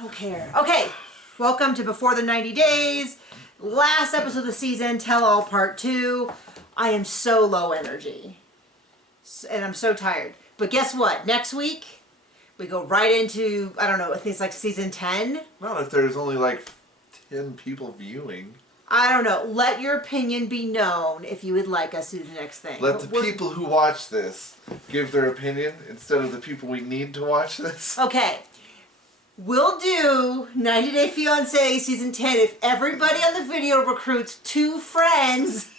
don't care. Okay, welcome to Before the 90 Days. Last episode of the season, Tell All Part 2. I am so low energy. And I'm so tired. But guess what? Next week, we go right into, I don't know, I think it's like season 10. Not if there's only like 10 people viewing. I don't know. Let your opinion be known if you would like us to do the next thing. Let the people who watch this give their opinion instead of the people we need to watch this. Okay. We'll do 90 Day Fiance season 10 if everybody on the video recruits 2 friends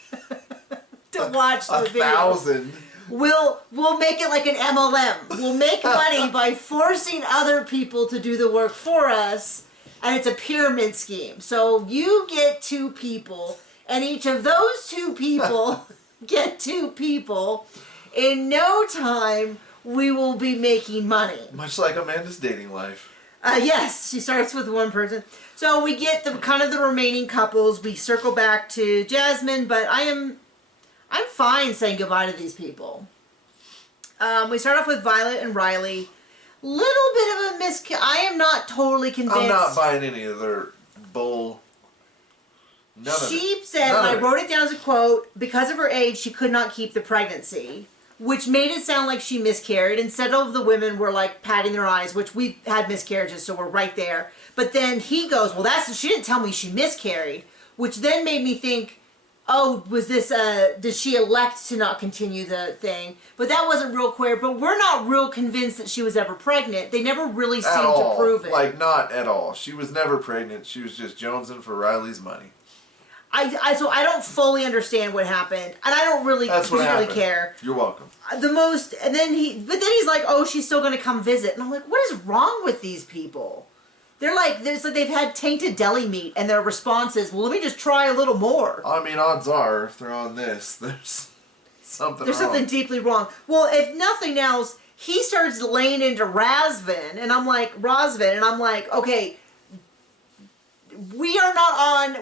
to watch the video. 1,000. We'll make it like an MLM. We'll make money by forcing other people to do the work for us, and it's a pyramid scheme. So you get 2 people, and each of those 2 people get 2 people. In no time, we will be making money. Much like Amanda's dating life. Yes, she starts with 1 person. So we get the kind of the remaining couples. We circle back to Jasmine, but I'm fine saying goodbye to these people. We start off with Violet and Riley. Little bit of a I am not totally convinced. I'm not buying any of their bull. She said, and I wrote it down as a quote, because of her age, she could not keep the pregnancy, which made it sound like she miscarried. Instead of the women were like patting their eyes, which we had miscarriages, so we're right there. But then he goes, well, she didn't tell me she miscarried, which then made me think, oh, was this, did she elect to not continue the thing? But that wasn't real clear, but we're not real convinced that she was ever pregnant. They never really seemed to prove it. Like, not at all. She was never pregnant. She was just jonesing for Riley's money. So I don't fully understand what happened, and I don't really care. You're welcome. But then he's like, oh, she's still going to come visit. And I'm like, what is wrong with these people? They're like, they've had tainted deli meat, and their response is, well, let me just try a little more. I mean, odds are, if they're on this, there's something wrong. Something deeply wrong. Well, if nothing else, he starts laying into Rasmine, and I'm like, okay, we are not on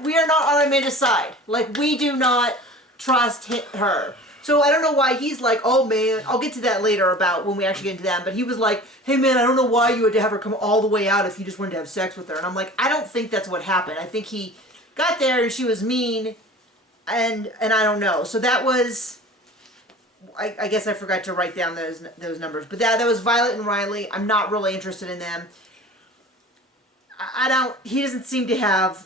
Amanda's side. Like, we do not trust her. So I don't know why he's like, oh man, I'll get to that later about when we actually get into that, but he was like, hey man, I don't know why you had to have her come all the way out if you just wanted to have sex with her. And I'm like, I don't think that's what happened. I think he got there and she was mean, and I don't know. So that was, I guess I forgot to write down those numbers. But that was Violet and Riley. I'm not really interested in them. He doesn't seem to have,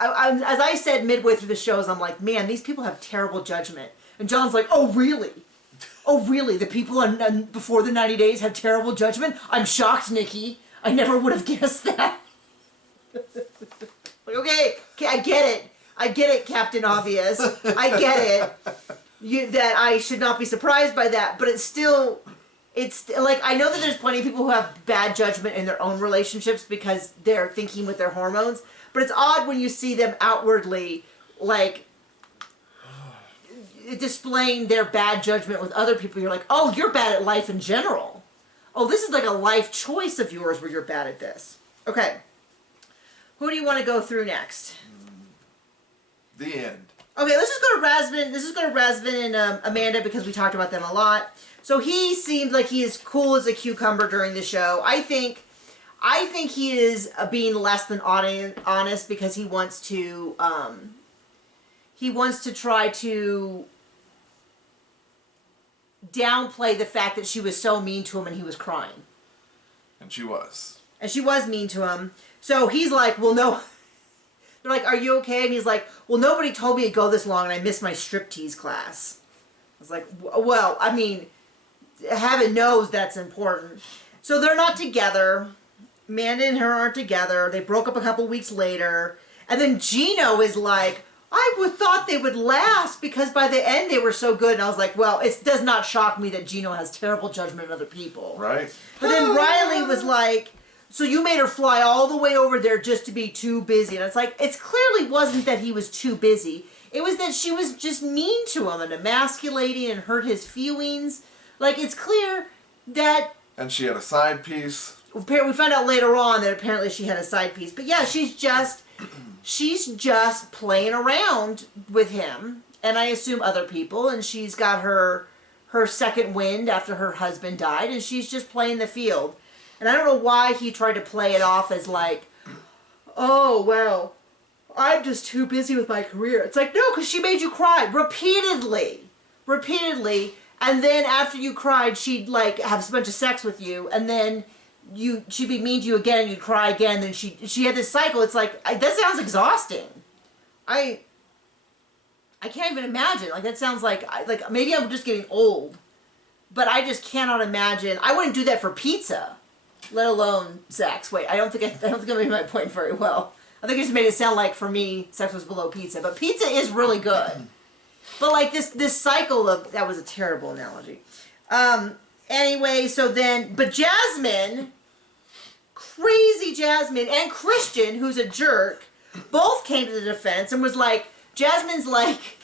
as I said midway through the shows, I'm like, man, these people have terrible judgment. And John's like, oh, really? Oh, really? The people on Before the 90 Days have terrible judgment? I'm shocked, Nikki. I never would have guessed that. Like, okay, I get it. I get it, Captain Obvious. I get it. That I should not be surprised by that. But it's like, I know that there's plenty of people who have bad judgment in their own relationships because they're thinking with their hormones. But it's odd when you see them outwardly, like, displaying their bad judgment with other people. You're like, oh, you're bad at life in general. Oh, this is like a life choice of yours where you're bad at this. Okay. Who do you want to go through next? The end. Okay, let's just go to Rasmine. Let's just go to Rasmine and Amanda because we talked about them a lot. So he seems like he is cool as a cucumber during the show. I think he is being less than honest because he wants to try to downplay the fact that she was so mean to him and he was crying. And she was. And she was mean to him. So he's like, well, no. They're like, are you okay? And he's like, well, nobody told me to go this long and I missed my striptease class. I was like, well, I mean, heaven knows that's important. So they're not together. Amanda and her aren't together. They broke up a couple weeks later. And then Gino is like, I thought they would last because by the end they were so good. And I was like, well, it does not shock me that Gino has terrible judgment of other people. Right. But then Riley was like, so you made her fly all the way over there just to be too busy. And it's like, it clearly wasn't that he was too busy. It was that she was just mean to him and emasculating and hurt his feelings. Like, it's clear that... And she had a side piece. We found out later on that apparently she had a side piece. But yeah, she's just playing around with him. And I assume other people. And she's got her second wind after her husband died. And she's just playing the field. And I don't know why he tried to play it off as like, oh, well, I'm just too busy with my career. It's like, no, because she made you cry repeatedly. Repeatedly. And then after you cried, she'd like have a bunch of sex with you. And then she'd be mean to you again and you'd cry again. Then she had this cycle. It's like, that sounds exhausting. I can't even imagine. Like, that sounds like maybe I'm just getting old. But I just cannot imagine. I wouldn't do that for pizza, let alone sex. Wait, I don't think I made my point very well. I think I just made it sound like, for me, sex was below pizza. But pizza is really good. But like this cycle of, that was a terrible analogy. Anyway, so then, but Jasmine, crazy Jasmine, and Christian, who's a jerk, both came to the defense and was like, Jasmine's like,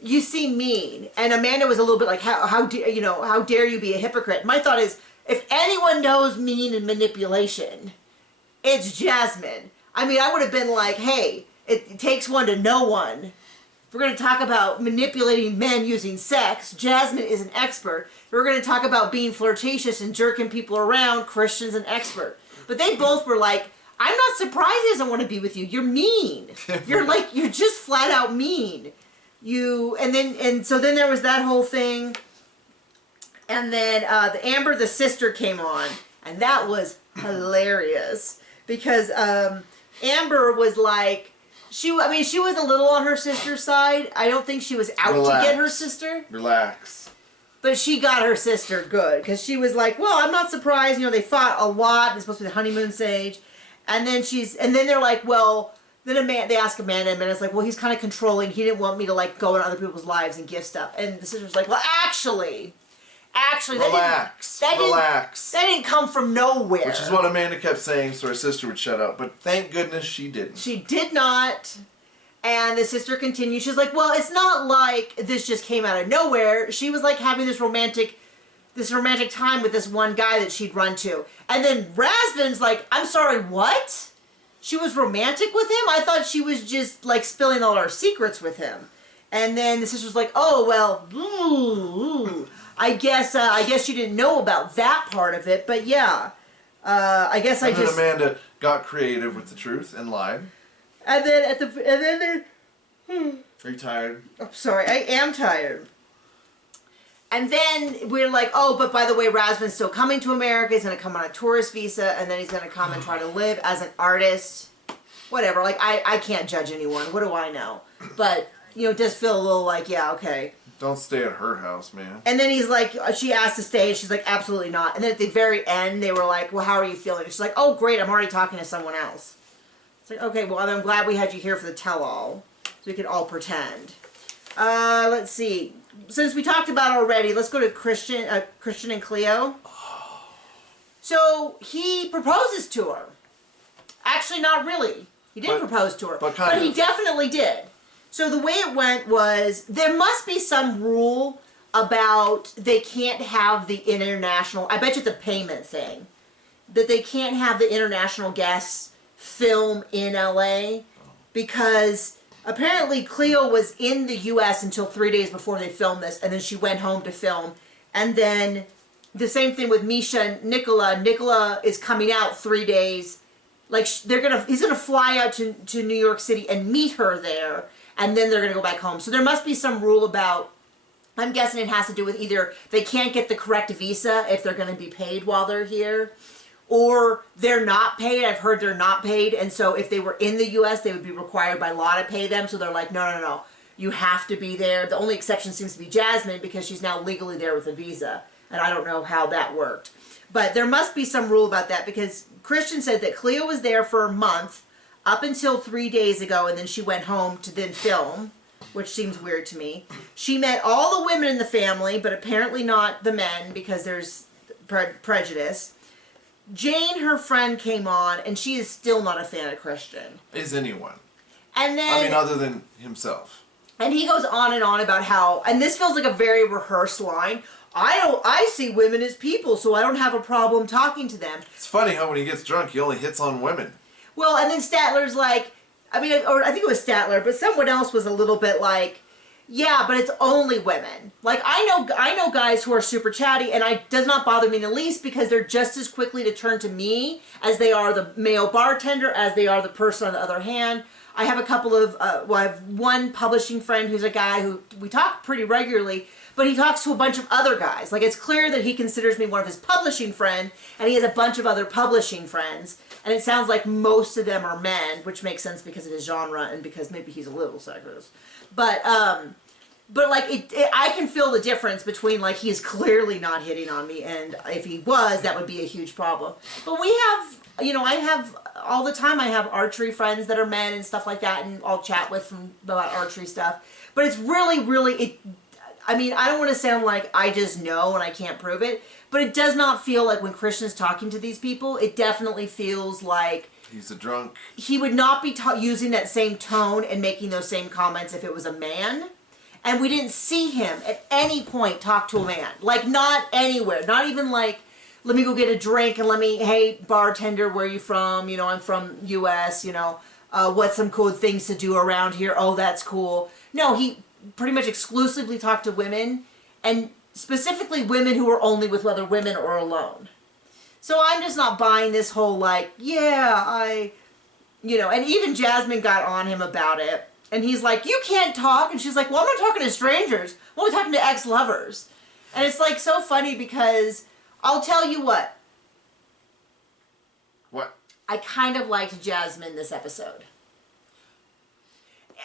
you seem mean. And Amanda was a little bit like, how dare you be a hypocrite? My thought is, if anyone knows mean and manipulation, it's Jasmine. I mean, I would have been like, hey, it takes one to know one. If we're going to talk about manipulating men using sex, Jasmine is an expert. If we're going to talk about being flirtatious and jerking people around, Christian's an expert. But they both were like, I'm not surprised he doesn't want to be with you. You're mean. You're just flat out mean. So then there was that whole thing. And then the Amber, the sister, came on. And that was hilarious. Because Amber was like, she was a little on her sister's side. I don't think she was out to get her sister. Relax. But she got her sister good. Because she was like, well, I'm not surprised. They fought a lot. It's supposed to be the honeymoon stage. And then they're like, well, then they ask Amanda, and Amanda's like, well, he's kind of controlling. He didn't want me to like go into other people's lives and give stuff. And the sister's like, well, actually, relax. That didn't come from nowhere. Which is what Amanda kept saying, so her sister would shut up. But thank goodness she didn't. She did not. And the sister continued. She's like, well, it's not like this just came out of nowhere. She was like having this romantic time with this one guy that she'd run to. And then Rasmine's like, I'm sorry, what? She was romantic with him? I thought she was just like spilling all our secrets with him. And then the sister's like, oh, well, I guess you didn't know about that part of it, but yeah. I guess and then Amanda got creative with the truth and lied. And then Are you tired? I'm sorry, I am tired. And then we're like, oh, but by the way, Rasmine's still coming to America. He's going to come on a tourist visa, and then he's going to come and try to live as an artist. Whatever. Like, I can't judge anyone. What do I know? But, it does feel a little like, yeah, okay. Don't stay at her house, man. And then he's like, she asked to stay, and she's like, absolutely not. And then at the very end, they were like, well, how are you feeling? And she's like, oh, great, I'm already talking to someone else. It's like, okay, well, I'm glad we had you here for the tell-all, so we could all pretend. Let's see. Since we talked about it already, let's go to Christian and Cleo. So he proposes to her. Actually, not really. He didn't propose to her, but he definitely did. So the way it went was, there must be some rule about they can't have the international, I bet you it's a payment thing, that they can't have the international guests film in LA because apparently Cleo was in the U.S. until 3 days before they filmed this, and then she went home to film. And then the same thing with Misha and Nicola. Nicola is coming out 3 days. Like, he's gonna fly out to New York City and meet her there, and then they're gonna go back home. So there must be some rule about, I'm guessing it has to do with either they can't get the correct visa if they're gonna be paid while they're here, or they're not paid. I've heard they're not paid, and so if they were in the U.S., they would be required by law to pay them. So they're like, no, you have to be there. The only exception seems to be Jasmine because she's now legally there with a visa, and I don't know how that worked. But there must be some rule about that because Christian said that Cleo was there for a month up until 3 days ago, and then she went home to then film, which seems weird to me. She met all the women in the family, but apparently not the men because there's prejudice. Jane, her friend, came on, and she is still not a fan of Christian. Is anyone? And then, other than himself. And he goes on and on about how, and this feels like a very rehearsed line, I see women as people, so I don't have a problem talking to them. It's funny how when he gets drunk, he only hits on women. Well, and then Statler's like, I think it was Statler, but someone else was a little bit like, Yeah, but it's only women. Like, I know guys who are super chatty, and it does not bother me in the least because they're just as quickly to turn to me as they are the male bartender, as they are the person on the other hand. I have a couple of, I have one publishing friend who's a guy who we talk pretty regularly, but he talks to a bunch of other guys. Like, it's clear that he considers me one of his publishing friends, and he has a bunch of other publishing friends, and it sounds like most of them are men, which makes sense because of his genre and because maybe he's a little sexist. But like, I can feel the difference between, like, he is clearly not hitting on me, and if he was, that would be a huge problem. But we have, you know, I have, all the time I have archery friends that are men and stuff like that, and I'll chat with them about archery stuff. But it's really, I mean, I don't want to sound like I just know and I can't prove it, but it does not feel like when Christian's talking to these people, it definitely feels like he's a drunk. He would not be using that same tone and making those same comments if it was a man. And we didn't see him at any point talk to a man. Like, not anywhere. Not even like, let me go get a drink and hey, bartender, where are you from? You know, I'm from U.S., you know, what's some cool things to do around here? Oh, that's cool. No, he pretty much exclusively talked to women, and specifically women who were only with other women or alone. So I'm just not buying this whole, like, yeah, you know, and even Jasmine got on him about it. And he's like, you can't talk. And she's like, well, I'm not talking to strangers. I'm only talking to ex-lovers. And it's like so funny because I'll tell you what. What? I kind of liked Jasmine this episode.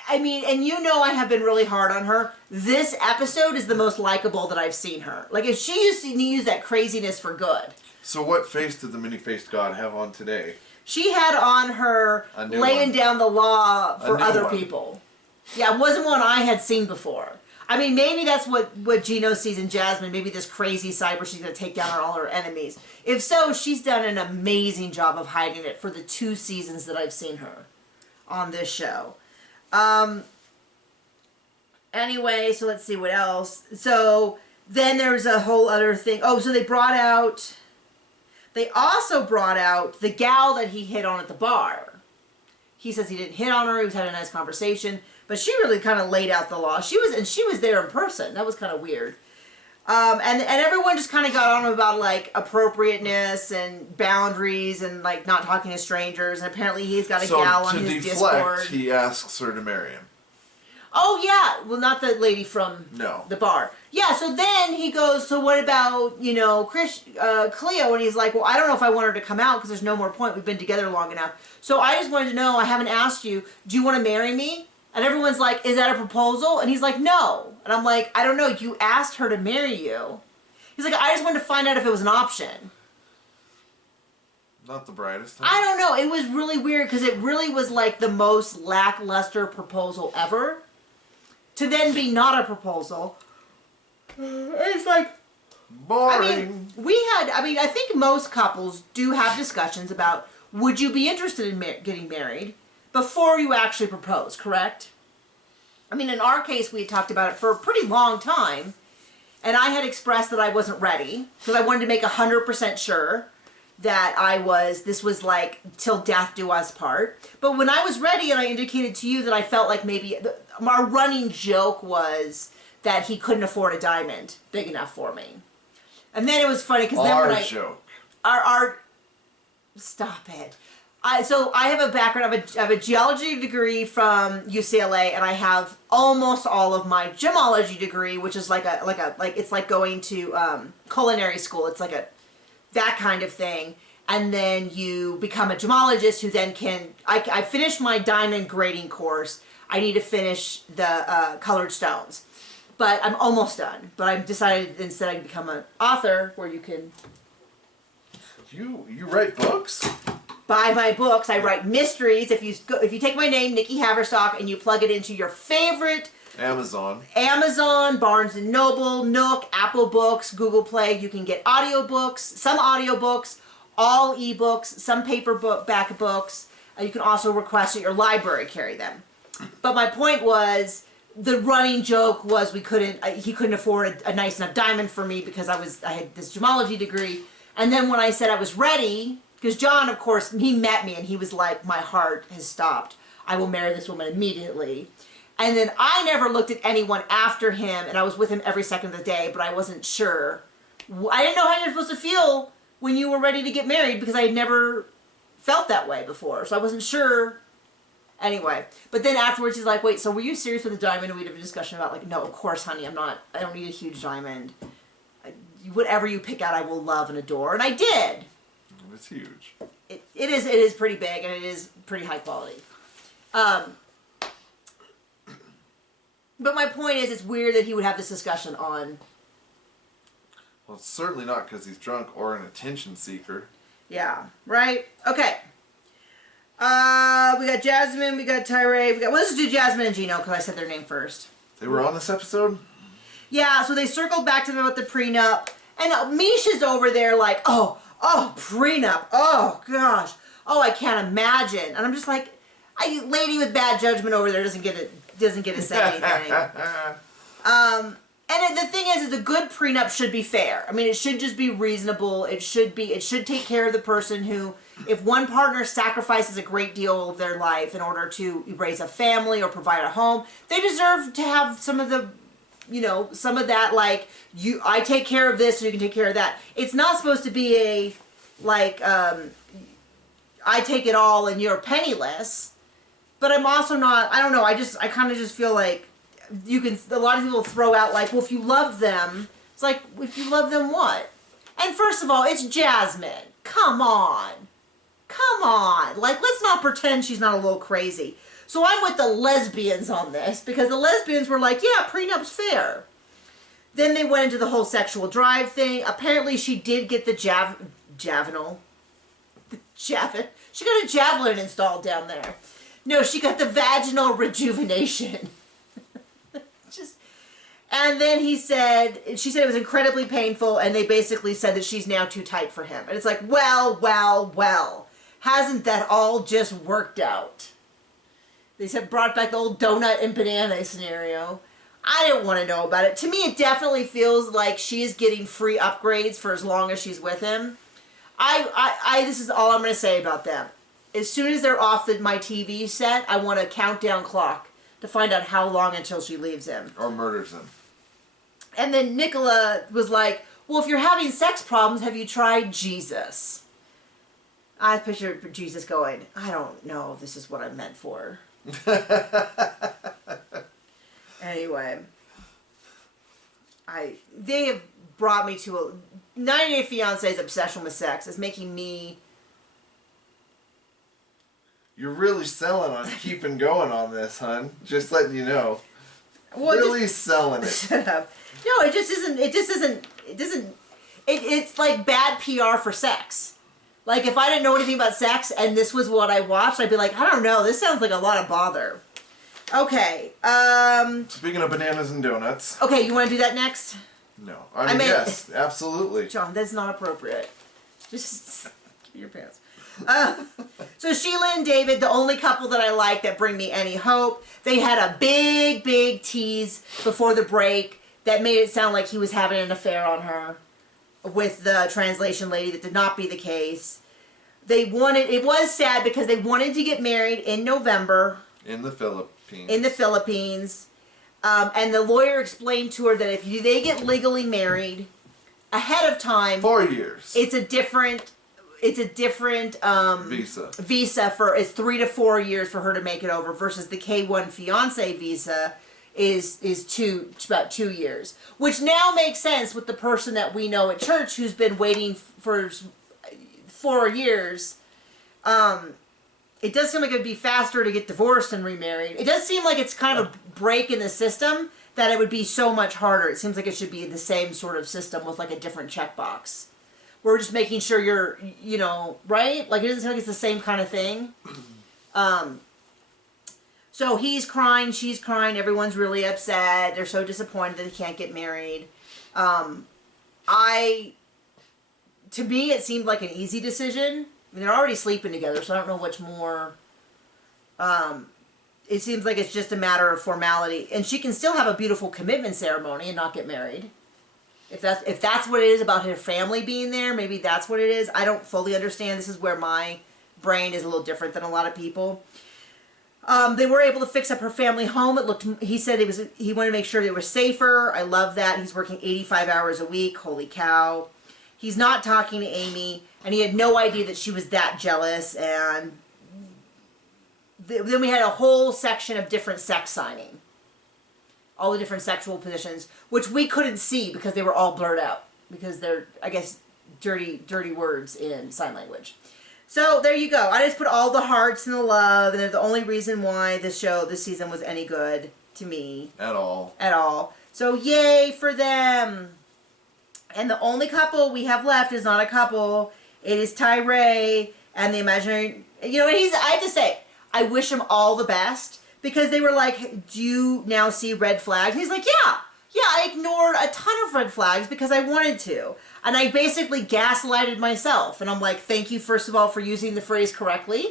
I mean, and you know I have been really hard on her. This episode is the most likable that I've seen her. Like, if she used to use that craziness for good. So what face did the many-faced God have on today? She had on her laying down the law for other people. Yeah, it wasn't one I had seen before. I mean, maybe that's what Gino sees in Jasmine. Maybe this crazy side where she's going to take down all her enemies. If so, she's done an amazing job of hiding it for the 2 seasons that I've seen her on this show. Anyway, so let's see what else. So then there's a whole other thing. Oh, so they also brought out the gal that he hit on at the bar. He says he didn't hit on her. He was having a nice conversation. But she really kind of laid out the law. She was there in person. That was kind of weird. And everyone just kind of got on about, like, appropriateness and boundaries and, like, not talking to strangers. And apparently he's got a gal on his Discord. He asks her to marry him. Oh, yeah. Well, not the lady from the bar. Yeah, so then he goes, so what about, you know, Cleo? And he's like, well, I don't know if I want her to come out because there's no more point. We've been together long enough. So I just wanted to know, I haven't asked you, do you want to marry me? And everyone's like, is that a proposal? And he's like, no. And I'm like, I don't know. You asked her to marry you. He's like, I just wanted to find out if it was an option. Not the brightest. I don't know. It was really weird because it really was like the most lackluster proposal ever. To then be not a proposal. It's like... boring. I mean, I think most couples do have discussions about, would you be interested in getting married before you actually propose, correct? I mean, in our case, we had talked about it for a pretty long time, and I had expressed that I wasn't ready, because I wanted to make 100% sure that this was like, till death do us part. But when I was ready, and I indicated to you that I felt like maybe, our running joke was that he couldn't afford a diamond big enough for me. And then it was funny, because then when Our joke. Stop it. So I have a background, I have a geology degree from UCLA, and I have almost all of my gemology degree, which is like it's like going to culinary school. It's like that kind of thing. And then you become a gemologist who then I finished my diamond grading course. I need to finish the colored stones. But I'm almost done. But I've decided instead I can become an author where you can... You write books? Buy my books. I write mysteries. If you take my name, Nikki Haverstock, and you plug it into your favorite Amazon, Barnes & Noble, Nook, Apple Books, Google Play, you can get audiobooks, some audiobooks, all ebooks, some paperback books. You can also request that your library carry them. But my point was, the running joke was he couldn't afford a nice enough diamond for me because I had this gemology degree. And then when I said I was ready, because John, of course, he met me and he was like, my heart has stopped. I will marry this woman immediately. And then I never looked at anyone after him, and I was with him every second of the day, but I wasn't sure. I didn't know how you're supposed to feel when you were ready to get married because I had never felt that way before. So I wasn't sure. Anyway, but then afterwards he's like, wait, so were you serious with the diamond? And we'd have a discussion about like, no, of course, honey, I don't need a huge diamond. Whatever you pick out, I will love and adore. And I did. It's huge. It is pretty big, and it is pretty high quality. But my point is, it's weird that he would have this discussion on... Well, it's certainly not because he's drunk or an attention seeker. Yeah, right? Okay. We got Jasmine, we got Tyree, well, let's do Jasmine and Gino, because I said their name first. They were on this episode? Yeah, so they circled back to them about the prenup, and Misha's over there like, oh, prenup, oh, gosh, oh, I can't imagine. And I'm just like, lady with bad judgment over there doesn't get to say anything. And the thing is a good prenup should be fair. I mean, it should just be reasonable. It should take care of the person who, if one partner sacrifices a great deal of their life in order to raise a family or provide a home, they deserve to have some of the, some of that, like, I take care of this so you can take care of that. It's not supposed to be a, like, I take it all and you're penniless. But I'm also not, I don't know, I kind of just feel like a lot of people throw out like, well, if you love them, it's like, if you love them, what? And first of all, it's Jasmine. Come on. Like, let's not pretend she's not a little crazy. So I'm with the lesbians on this, because the lesbians were like, yeah, prenup's fair. Then they went into the whole sexual drive thing. Apparently she did get the javelin. She got a javelin installed down there. No, she got the vaginal rejuvenation. And then she said it was incredibly painful, and they basically said that she's now too tight for him. And it's like, well, hasn't that all just worked out? They said brought back the old donut and banana scenario. I didn't want to know about it. To me, it definitely feels like she's getting free upgrades for as long as she's with him. This is all I'm going to say about them. As soon as they're off my TV set, I want a countdown clock to find out how long until she leaves him. Or murders him. And then Nicola was like, well, if you're having sex problems, have you tried Jesus? I pictured Jesus going, I don't know if this is what I'm meant for. Anyway. They have brought me to 90 Day Fiance's obsession with sex is making me... You're really selling on keeping going on this, hun. Just letting you know. Well, really selling it. Shut up. No, it just isn't. It's like bad PR for sex. Like, if I didn't know anything about sex and this was what I watched, I'd be like, I don't know, this sounds like a lot of bother. Okay. Speaking of bananas and donuts. Okay, you want to do that next? No. I mean, yes, absolutely. John, that's not appropriate. Just get your pants. So Sheila and David, the only couple that I like that bring me any hope, they had a big tease before the break that made it sound like he was having an affair on her with the translation lady. That did not be the case. It was sad because they wanted to get married in November. In the Philippines. And the lawyer explained to her that if they get legally married ahead of time... 4 years. It's a different visa for it's 3 to 4 years for her to make it over versus the K1 fiance visa is about 2 years, which now makes sense with the person that we know at church who's been waiting for 4 years. It does seem like it'd be faster to get divorced and remarried. It does seem like it's kind of a break in the system that it would be so much harder. It seems like it should be the same sort of system with like a different checkbox. We're just making sure you're, right? Like, it doesn't seem like it's the same kind of thing. So he's crying, she's crying, everyone's really upset. They're so disappointed that they can't get married. To me, it seemed like an easy decision. I mean, they're already sleeping together, so I don't know what's more. It seems like it's just a matter of formality. And she can still have a beautiful commitment ceremony and not get married. If that's what it is about her family being there, maybe that's what it is. I don't fully understand. This is where my brain is a little different than a lot of people. They were able to fix up her family home. He said he wanted to make sure it was safer. I love that. He's working 85 hours a week. Holy cow. He's not talking to Amy, and he had no idea that she was that jealous. And then we had a whole section of different sex signing. All the different sexual positions, which we couldn't see because they were all blurred out. Because they're, I guess, dirty words in sign language. So there you go. I just put all the hearts and the love, and they're the only reason why this season was any good to me. At all. At all. So yay for them. And the only couple we have left is not a couple. It is Tyree and the imaginary. You know, I have to say, I wish him all the best, because they were like, do you now see red flags? And he's like, yeah, I ignored a ton of red flags because I wanted to. And I basically gaslighted myself. And I'm like, thank you, first of all, for using the phrase correctly.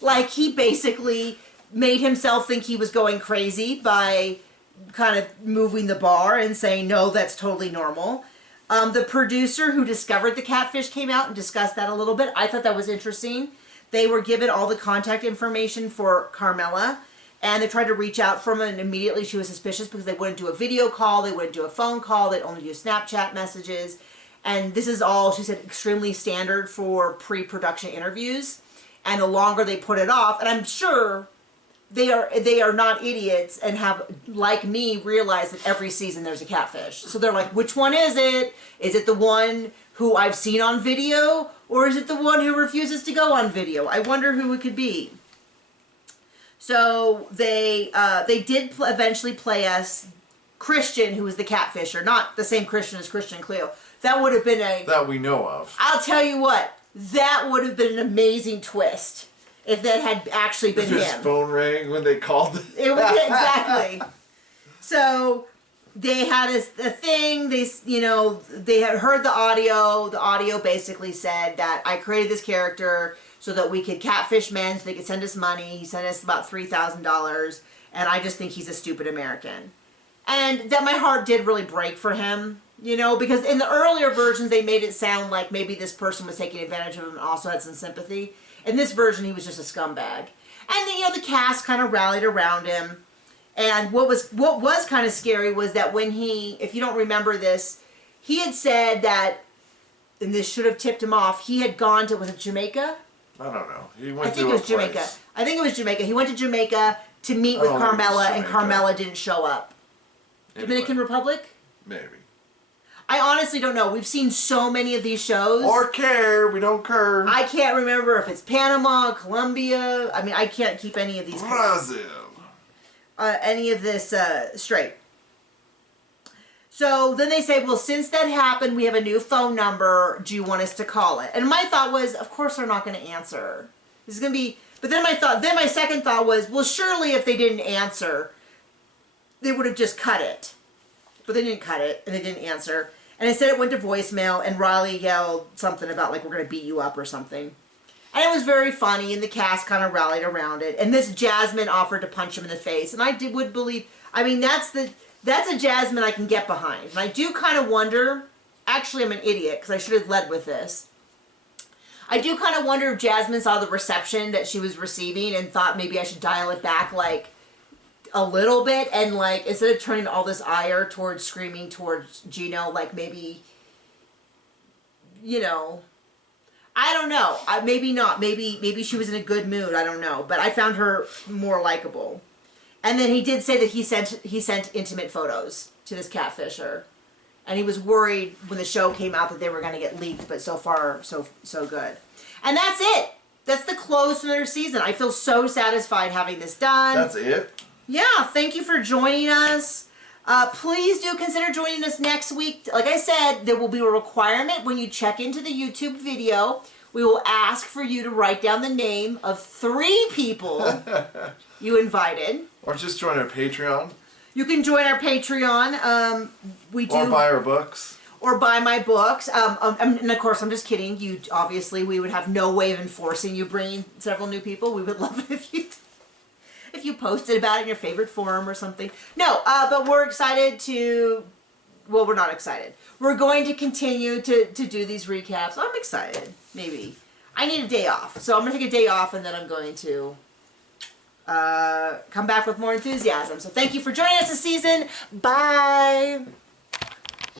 Like, he basically made himself think he was going crazy by kind of moving the bar and saying, no, that's totally normal. The producer who discovered the catfish came out and discussed that a little bit. I thought that was interesting. They were given all the contact information for Carmela, and they tried to reach out from her, and immediately she was suspicious because they wouldn't do a video call, they wouldn't do a phone call, they'd only do Snapchat messages. And this is all, she said, extremely standard for pre-production interviews. And the longer they put it off, and I'm sure they are not idiots and have, like me, realized that every season there's a catfish. So they're like, which one is it? Is it the one who I've seen on video, or is it the one who refuses to go on video? I wonder who it could be. So they did eventually play us Christian, who was the catfisher, not the same Christian as Christian and Cleo. That would have been that we know of. I'll tell you what, that would have been an amazing twist if that had actually been him. His phone rang when they called. It was exactly. So they had a thing. They had heard the audio. The audio basically said that I created this character so that we could catfish men, so they could send us money. He sent us about $3,000, and I just think he's a stupid American. And that my heart did really break for him, because in the earlier versions they made it sound like maybe this person was taking advantage of him and also had some sympathy. In this version, he was just a scumbag. And the cast kind of rallied around him. And what was kind of scary was that when if you don't remember this, he had said that, and this should have tipped him off, he had gone to, was it Jamaica? I don't know. He went I think it was Jamaica. I think it was Jamaica. He went to Jamaica to meet with Carmela, and Carmela didn't show up. Anyway. Dominican Republic? Maybe. I honestly don't know. We've seen so many of these shows. Or care. We don't care. I can't remember if it's Panama, Colombia. I mean, I can't keep any of these. Brazil. Any of this straight. So then they say, well, since that happened, we have a new phone number. Do you want us to call it? And my thought was, of course they're not going to answer. This is going to be... But then my second thought was, well, surely if they didn't answer, they would have just cut it. But they didn't cut it, and they didn't answer. And instead it went to voicemail, and Riley yelled something about, like, we're going to beat you up or something. And it was very funny, and the cast kind of rallied around it. And this Jasmine offered to punch him in the face. And I would believe... I mean, that's a Jasmine I can get behind. And I do kind of wonder... Actually, I'm an idiot, because I should have led with this. I do kind of wonder if Jasmine saw the reception that she was receiving and thought maybe I should dial it back, like, a little bit, and, like, instead of turning all this ire towards screaming towards Gino, like, maybe, I don't know. Maybe not. Maybe she was in a good mood. I don't know. But I found her more likable. And then he did say that he sent intimate photos to this catfisher. And he was worried when the show came out that they were going to get leaked, but so far, so good. And that's it. That's the close to their season. I feel so satisfied having this done. That's it? Yeah, thank you for joining us. Please do consider joining us next week. Like I said, there will be a requirement when you check into the YouTube video. We will ask for you to write down the name of 3 people you invited. Or just join our Patreon. You can join our Patreon. We do. Or buy our books. Or buy my books. And of course, I'm just kidding. We would have no way of enforcing you bringing several new people. We would love it if you posted about it in your favorite forum or something. No, but we're excited to... Well, we're not excited. We're going to continue to do these recaps. I'm excited, maybe. I need a day off. So I'm going to take a day off, and then I'm going to come back with more enthusiasm. So thank you for joining us this season. Bye.